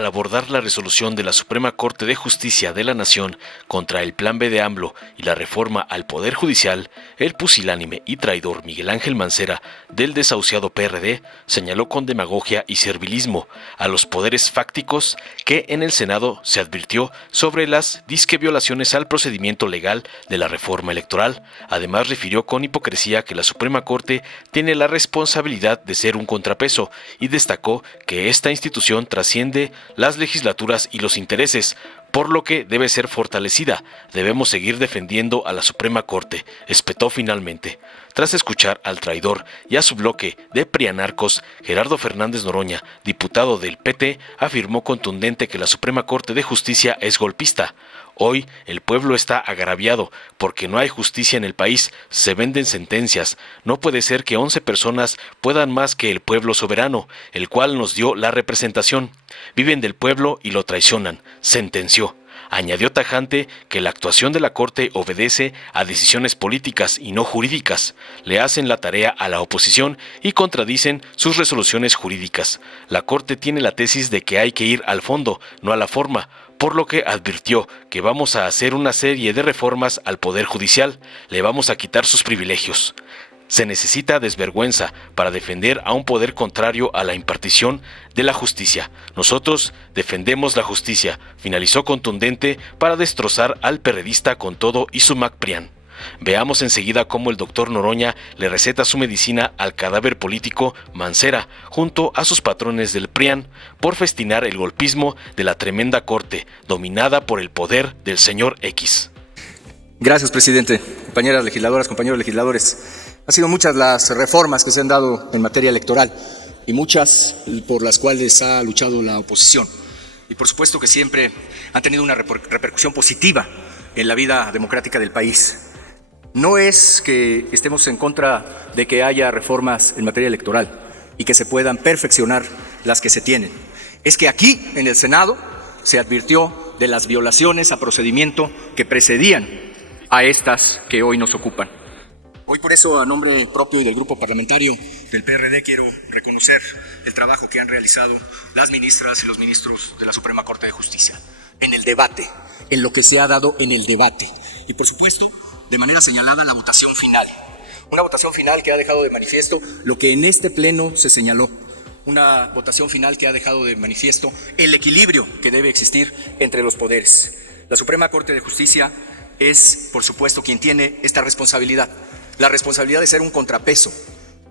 Al abordar la resolución de la Suprema Corte de Justicia de la Nación contra el Plan B de AMLO y la reforma al Poder Judicial, el pusilánime y traidor Miguel Ángel Mancera, del desahuciado PRD, señaló con demagogia y servilismo a los poderes fácticos que en el Senado se advirtió sobre las disque violaciones al procedimiento legal de la reforma electoral. Además, refirió con hipocresía que la Suprema Corte tiene la responsabilidad de ser un contrapeso y destacó que esta institución trasciende las legislaturas y los intereses, por lo que debe ser fortalecida. Debemos seguir defendiendo a la Suprema Corte, espetó finalmente. Tras escuchar al traidor y a su bloque de prianarcos, Gerardo Fernández Noroña, diputado del PT, afirmó contundente que la Suprema Corte de Justicia es golpista. Hoy el pueblo está agraviado porque no hay justicia en el país, se venden sentencias. No puede ser que 11 personas puedan más que el pueblo soberano, el cual nos dio la representación. Viven del pueblo y lo traicionan, sentenció. Añadió tajante que la actuación de la Corte obedece a decisiones políticas y no jurídicas. Le hacen la tarea a la oposición y contradicen sus resoluciones jurídicas. La Corte tiene la tesis de que hay que ir al fondo, no a la forma, por lo que advirtió que vamos a hacer una serie de reformas al Poder Judicial, le vamos a quitar sus privilegios. Se necesita desvergüenza para defender a un poder contrario a la impartición de la justicia. Nosotros defendemos la justicia, finalizó contundente para destrozar al perredista con todo y su MacPrian. Veamos enseguida cómo el doctor Noroña le receta su medicina al cadáver político Mancera, junto a sus patrones del PRIAN, por festinar el golpismo de la tremenda corte, dominada por el poder del señor X. Gracias, presidente. Compañeras legisladoras, compañeros legisladores. Han sido muchas las reformas que se han dado en materia electoral y muchas por las cuales ha luchado la oposición. Y por supuesto que siempre han tenido una repercusión positiva en la vida democrática del país. No es que estemos en contra de que haya reformas en materia electoral y que se puedan perfeccionar las que se tienen. Es que aquí, en el Senado, se advirtió de las violaciones a procedimiento que precedían a estas que hoy nos ocupan. Hoy por eso, a nombre propio y del grupo parlamentario del PRD, quiero reconocer el trabajo que han realizado las ministras y los ministros de la Suprema Corte de Justicia en el debate, en lo que se ha dado en el debate. Y por supuesto, de manera señalada, la votación final. Una votación final que ha dejado de manifiesto lo que en este pleno se señaló. Una votación final que ha dejado de manifiesto el equilibrio que debe existir entre los poderes. La Suprema Corte de Justicia es, por supuesto, quien tiene esta responsabilidad. La responsabilidad de ser un contrapeso.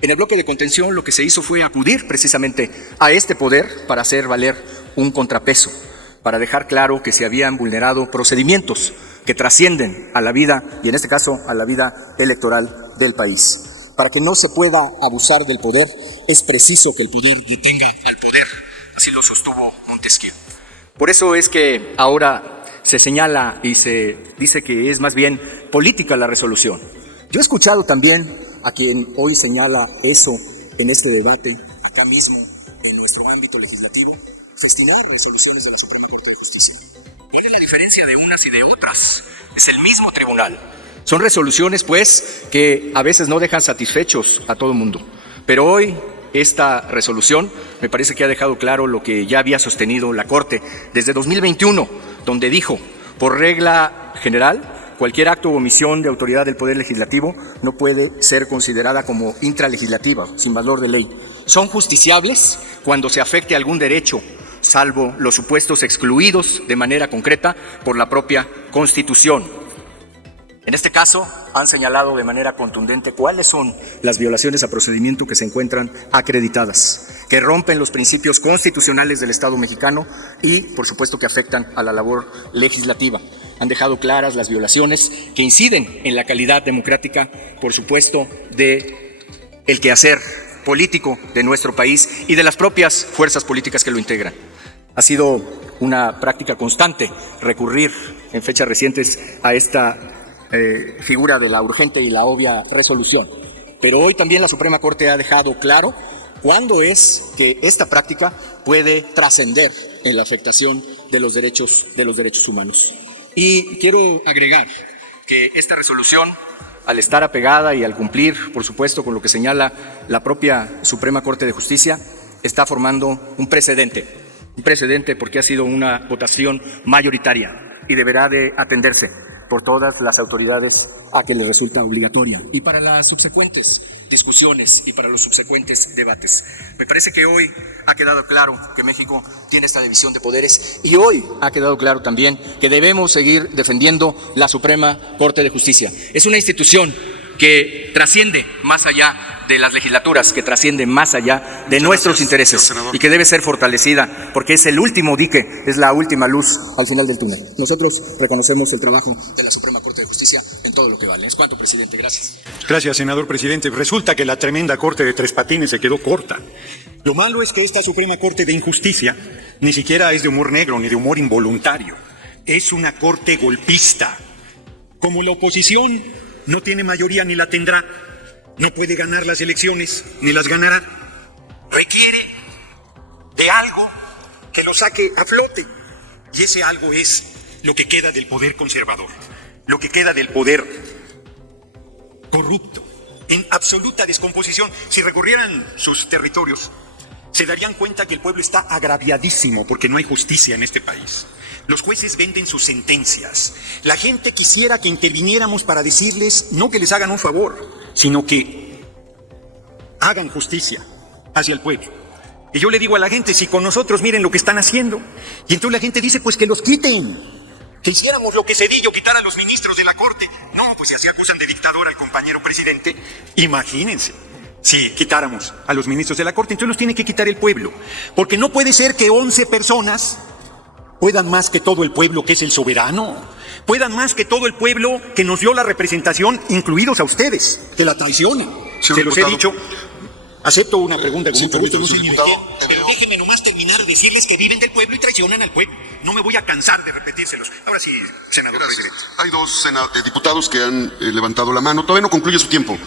En el bloque de contención lo que se hizo fue acudir precisamente a este poder para hacer valer un contrapeso, para dejar claro que se habían vulnerado procedimientos que trascienden a la vida, y en este caso a la vida electoral del país. Para que no se pueda abusar del poder, es preciso que el poder detenga al poder, así lo sostuvo Montesquieu. Por eso es que ahora se señala y se dice que es más bien política la resolución. Yo he escuchado también a quien hoy señala eso en este debate, acá mismo, en nuestro ámbito legislativo, festinar resoluciones de la Suprema Corte de Justicia. ¿Cuál es la diferencia de unas y de otras? Es el mismo tribunal. Son resoluciones, pues, que a veces no dejan satisfechos a todo el mundo. Pero hoy esta resolución me parece que ha dejado claro lo que ya había sostenido la Corte desde 2021, donde dijo, por regla general, cualquier acto o omisión de autoridad del Poder Legislativo no puede ser considerada como intralegislativa, sin valor de ley. Son justiciables cuando se afecte algún derecho, salvo los supuestos excluidos de manera concreta por la propia Constitución. En este caso, han señalado de manera contundente cuáles son las violaciones a procedimiento que se encuentran acreditadas, que rompen los principios constitucionales del Estado mexicano y, por supuesto, que afectan a la labor legislativa. Han dejado claras las violaciones que inciden en la calidad democrática, por supuesto, de el quehacer político de nuestro país y de las propias fuerzas políticas que lo integran. Ha sido una práctica constante recurrir en fechas recientes a esta figura de la urgente y la obvia resolución. Pero hoy también la Suprema Corte ha dejado claro cuándo es que esta práctica puede trascender en la afectación de los derechos humanos. Y quiero agregar que esta resolución, al estar apegada y al cumplir, por supuesto, con lo que señala la propia Suprema Corte de Justicia, está formando un precedente Un precedente porque ha sido una votación mayoritaria y deberá de atenderse por todas las autoridades a que les resulta obligatoria y para las subsecuentes discusiones y para los subsecuentes debates. Me parece que hoy ha quedado claro que México tiene esta división de poderes y hoy ha quedado claro también que debemos seguir defendiendo la Suprema Corte de Justicia. Es una institución que trasciende más allá de las legislaturas, que trasciende más allá de nuestros intereses y que debe ser fortalecida porque es el último dique, es la última luz al final del túnel. Nosotros reconocemos el trabajo de la Suprema Corte de Justicia en todo lo que vale. Es cuanto, presidente. Gracias. Gracias, senador presidente. Resulta que la tremenda Corte de Tres Patines se quedó corta. Lo malo es que esta Suprema Corte de Injusticia ni siquiera es de humor negro ni de humor involuntario. Es una corte golpista. Como la oposición no tiene mayoría ni la tendrá, no puede ganar las elecciones ni las ganará, requiere de algo que lo saque a flote. Y ese algo es lo que queda del poder conservador, lo que queda del poder corrupto, en absoluta descomposición. Si recorrieran sus territorios, se darían cuenta que el pueblo está agraviadísimo porque no hay justicia en este país. Los jueces venden sus sentencias. La gente quisiera que interviniéramos para decirles, no que les hagan un favor, sino que hagan justicia hacia el pueblo. Y yo le digo a la gente, si con nosotros miren lo que están haciendo, y entonces la gente dice, pues que los quiten. Que hiciéramos lo que Zedillo, quitar a los ministros de la Corte. No, pues si así acusan de dictador al compañero presidente, imagínense. Si quitáramos a los ministros de la Corte, entonces los tiene que quitar el pueblo. Porque no puede ser que 11 personas puedan más que todo el pueblo que es el soberano, puedan más que todo el pueblo que nos dio la representación, incluidos a ustedes, que la traicionen. Se los he dicho. Acepto una pregunta con mucho gusto, pero déjenme nomás terminar de decirles que viven del pueblo y traicionan al pueblo. No me voy a cansar de repetírselos. Ahora sí, senador presidente. Hay dos diputados que han levantado la mano. Todavía no concluye su tiempo.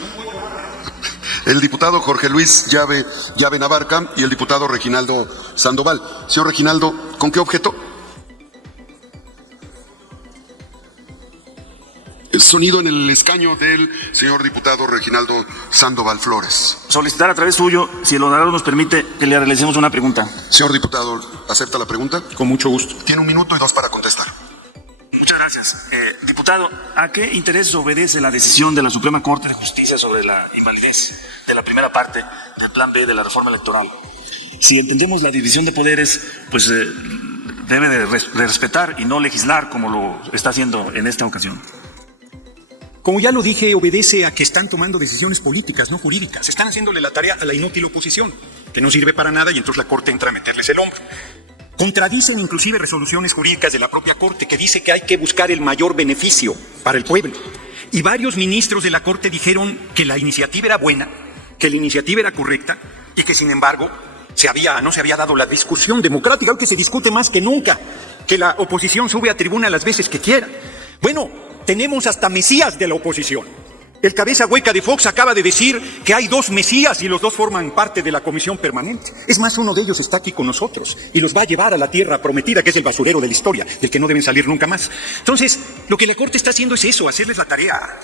El diputado Jorge Luis Llave Navarca y el diputado Reginaldo Sandoval. Señor Reginaldo, ¿con qué objeto? Sonido en el escaño del señor diputado Reginaldo Sandoval Flores. Solicitar a través suyo, si el honorable nos permite, que le realicemos una pregunta. Señor diputado, ¿acepta la pregunta? Con mucho gusto. Tiene 1 minuto y 2 para contestar. Muchas gracias. Diputado, ¿a qué interés obedece la decisión de la Suprema Corte de Justicia sobre la invalidez de la primera parte del Plan B de la reforma electoral? Si entendemos la división de poderes, pues debe de respetar y no legislar como lo está haciendo en esta ocasión. Como ya lo dije, obedece a que están tomando decisiones políticas, no jurídicas. Están haciéndole la tarea a la inútil oposición, que no sirve para nada y entonces la Corte entra a meterles el hombro. Contradicen inclusive resoluciones jurídicas de la propia Corte que dice que hay que buscar el mayor beneficio para el pueblo. Y varios ministros de la Corte dijeron que la iniciativa era buena, que la iniciativa era correcta y que sin embargo no se había dado la discusión democrática, hoy que se discute más que nunca, que la oposición sube a tribuna las veces que quiera. Bueno, tenemos hasta mesías de la oposición. El cabeza hueca de Fox acaba de decir que hay 2 mesías y los 2 forman parte de la comisión permanente. Es más, uno de ellos está aquí con nosotros y los va a llevar a la tierra prometida, que es el basurero de la historia, del que no deben salir nunca más. Entonces, lo que la Corte está haciendo es eso, hacerles la tarea.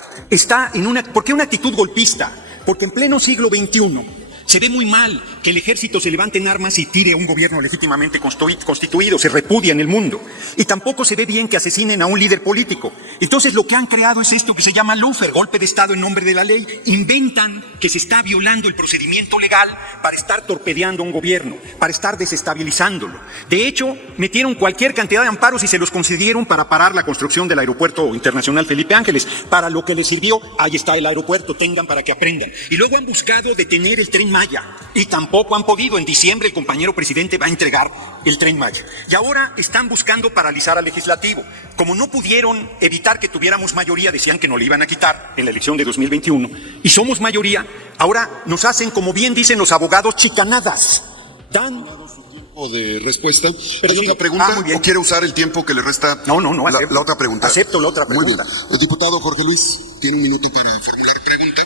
¿Por qué una actitud golpista? Porque en pleno siglo XXI se ve muy mal que el ejército se levante en armas y tire a un gobierno legítimamente constituido, se repudia en el mundo. Y tampoco se ve bien que asesinen a un líder político. Entonces lo que han creado es esto que se llama lawfare, golpe de Estado en nombre de la ley. Inventan que se está violando el procedimiento legal para estar torpedeando a un gobierno, para estar desestabilizándolo. De hecho, metieron cualquier cantidad de amparos y se los concedieron para parar la construcción del aeropuerto internacional Felipe Ángeles. Para lo que les sirvió, ahí está el aeropuerto, tengan para que aprendan. Y luego han buscado detener el Tren Maya y tampoco han podido. En diciembre el compañero presidente va a entregar el Tren Maya. Y ahora están buscando paralizar al legislativo. Como no pudieron evitar que tuviéramos mayoría, decían que nos lo iban a quitar en la elección de 2021, y somos mayoría, ahora nos hacen, como bien dicen los abogados, chicanadas. Dan tiempo de respuesta. Pero ¿Hay sí, otra pregunta muy bien. o quiere usar el tiempo que le resta? No, la otra pregunta. Acepto la otra pregunta. Muy bien. El diputado Jorge Luis tiene 1 minuto para formular pregunta.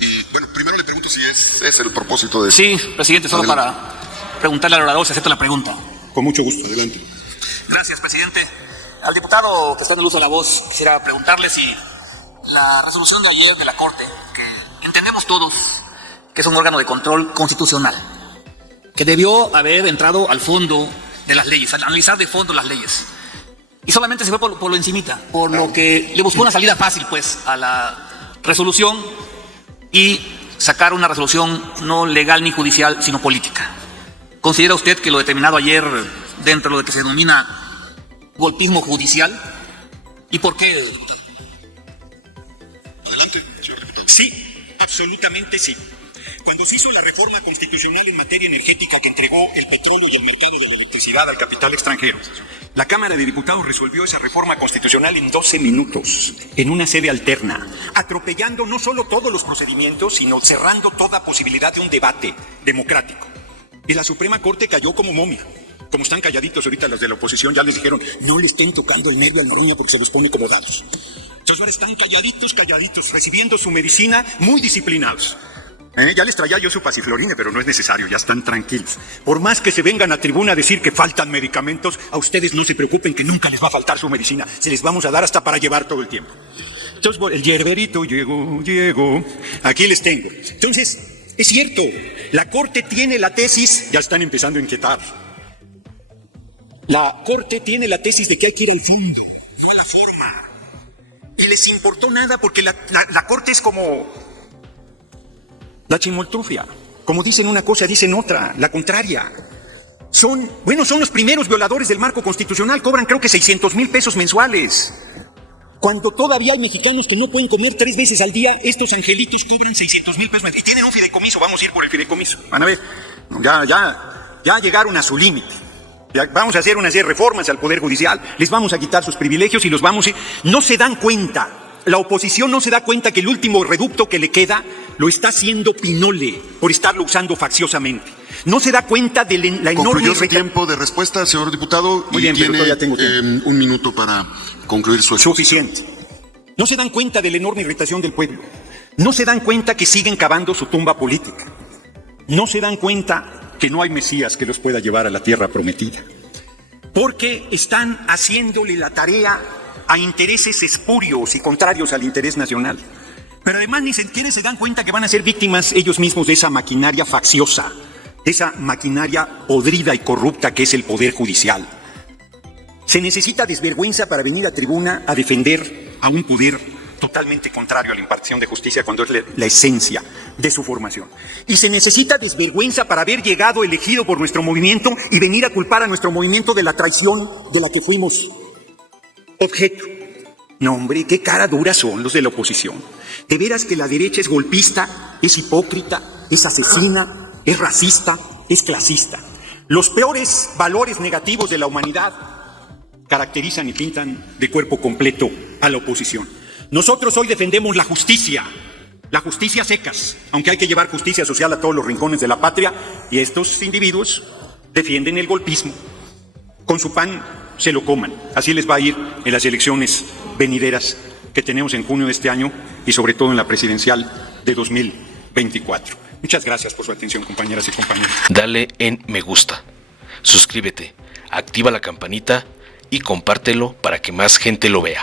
Y bueno, primero le pregunto si es el propósito de... Sí, presidente, solo Adelante. para preguntarle al orador si acepta la pregunta. Con mucho gusto. Adelante. Gracias, presidente. Al diputado que está en el uso de la voz, quisiera preguntarle si la resolución de ayer de la Corte, que entendemos todos que es un órgano de control constitucional, que debió haber entrado al fondo de las leyes, analizar de fondo las leyes. Y solamente se fue por lo encimita, por lo que le buscó una salida fácil, pues, a la resolución y sacar una resolución no legal ni judicial, sino política. ¿Considera usted que lo determinado ayer dentro de lo que se denomina golpismo judicial? ¿Y por qué, diputado? Adelante, señor diputado. Sí, absolutamente sí. Cuando se hizo la reforma constitucional en materia energética que entregó el petróleo y el mercado de la electricidad al capital extranjero, la Cámara de Diputados resolvió esa reforma constitucional en 12 minutos, en una sede alterna, atropellando no solo todos los procedimientos, sino cerrando toda posibilidad de un debate democrático. Y la Suprema Corte cayó como momia. Como están calladitos ahorita los de la oposición, ya les dijeron, no le estén tocando el nervio al Noroña porque se los pone como dados. Entonces ahora están calladitos, recibiendo su medicina, muy disciplinados. Ya les traía yo su pasiflorina, pero no es necesario, ya están tranquilos. Por más que se vengan a tribuna a decir que faltan medicamentos, a ustedes no se preocupen que nunca les va a faltar su medicina. Se les vamos a dar hasta para llevar todo el tiempo. Entonces, el yerberito llegó. Aquí les tengo. Entonces, es cierto, la Corte tiene la tesis, ya están empezando a inquietar. La Corte tiene la tesis de que hay que ir al fondo, no a la forma. Y les importó nada porque la Corte es como la chimoltrufia. Como dicen una cosa, dicen otra, la contraria. Son los primeros violadores del marco constitucional, cobran creo que 600,000 pesos mensuales. Cuando todavía hay mexicanos que no pueden comer 3 veces al día, estos angelitos cobran 600,000 pesos mensuales. Y tienen un fideicomiso, vamos a ir por el fideicomiso. Van a ver, ya llegaron a su límite. Vamos a hacer una serie de reformas al Poder Judicial, les vamos a quitar sus privilegios y los vamos a... No se dan cuenta, la oposición no se da cuenta que el último reducto que le queda lo está haciendo Pinole por estarlo usando facciosamente. No se da cuenta de la enorme... Concluyó su tiempo de respuesta, señor diputado. Muy bien, y pero tiene todavía tengo tiempo. un minuto para concluir su exposición. Suficiente. No se dan cuenta de la enorme irritación del pueblo. No se dan cuenta que siguen cavando su tumba política. No se dan cuenta que no hay Mesías que los pueda llevar a la tierra prometida. Porque están haciéndole la tarea a intereses espurios y contrarios al interés nacional. Pero además ni siquiera se dan cuenta que van a ser víctimas ellos mismos de esa maquinaria facciosa, de esa maquinaria podrida y corrupta que es el Poder Judicial. Se necesita desvergüenza para venir a tribuna a defender a un poder totalmente contrario a la impartición de justicia cuando es la esencia de su formación. Y se necesita desvergüenza para haber llegado elegido por nuestro movimiento y venir a culpar a nuestro movimiento de la traición de la que fuimos objeto. No, hombre, qué cara dura son los de la oposición. De veras que la derecha es golpista, es hipócrita, es asesina, es racista, es clasista. Los peores valores negativos de la humanidad caracterizan y pintan de cuerpo completo a la oposición. Nosotros hoy defendemos la justicia secas, aunque hay que llevar justicia social a todos los rincones de la patria, y estos individuos defienden el golpismo. Con su pan se lo coman. Así les va a ir en las elecciones venideras que tenemos en junio de este año y sobre todo en la presidencial de 2024. Muchas gracias por su atención, compañeras y compañeros. Dale en me gusta, suscríbete, activa la campanita y compártelo para que más gente lo vea.